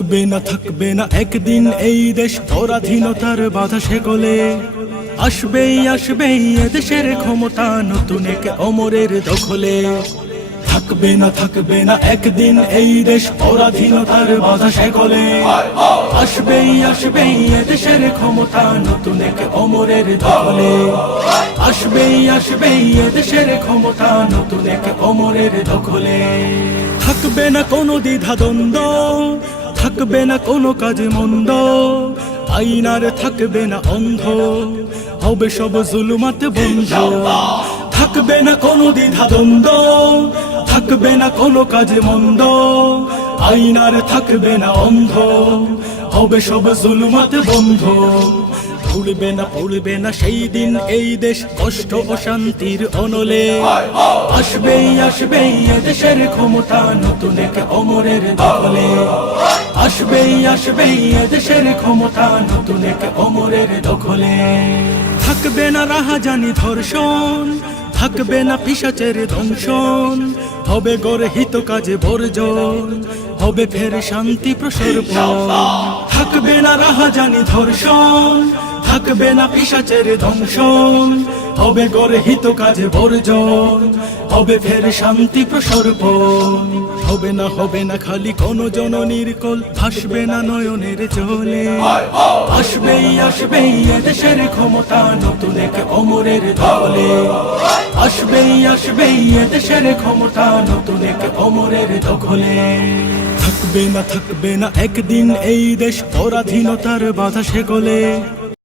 থাকবে না একদিন এই দেশ পরাধীনতার বাধা সেকলে। আসবেই এদেশের ক্ষমতা নতুন এক অমরের দখলে। থাকবে না একদিন এই দেশ পরাধীনতার বাধা সেকলে। আসবেই এদেশের ক্ষমতা নতুন এক অমরের দখলে। আসবেই এদেশের ক্ষমতা নতুন এক অমরের দখলে। থাকবে না কোনো দ্বিধা দ্বন্দ্ব, থাকবে না কোনো কাজে মন্দ, আইনার থাকবে না অন্ধ, হবে সব জুলুমাতে বন্ধ। থাকবে না কোনো দ্বিধা দ্বন্দ্ব, থাকবে না কোনো কাজে মন্দ, আইনার থাকবে না অন্ধ, হবে সব জুলুমাতে বন্ধ। পড়বে না সেই দিন এই দেশ কষ্ট ও শান্তির অনলে। আসবেই এদেশের ক্ষমতা নতুন এক অমরের দখলে। আসবেই এদেশের ক্ষমতা নতুন এক অমরের দখলে। থাকবে না রাহাজানি ধর্ষণ, থাকবে না পিশাচের দংশন, হবে গড়ে হিত কাজে বর্জন, হবে ফের শান্তি প্রসর্পণ। থাকবে না রাহাজানি ধর্ষণ, থাকবে না পিশাচের দংশন, হবে গড়ে হিত কাজে বর্জন, হবে ফের শান্তি প্রসর্পণ। হবে না খালি কোনো জননীর কোল, ভাসবে না নয়নের জলে। আসবেই এদেশের ক্ষমতা নতুন এক অমরের দখলে। আসবেই এদেশের ক্ষমতা নতুন এক অমরের দখলে। থাকবে না একদিন এই দেশ পরাধীনতার বাধা সেকলে।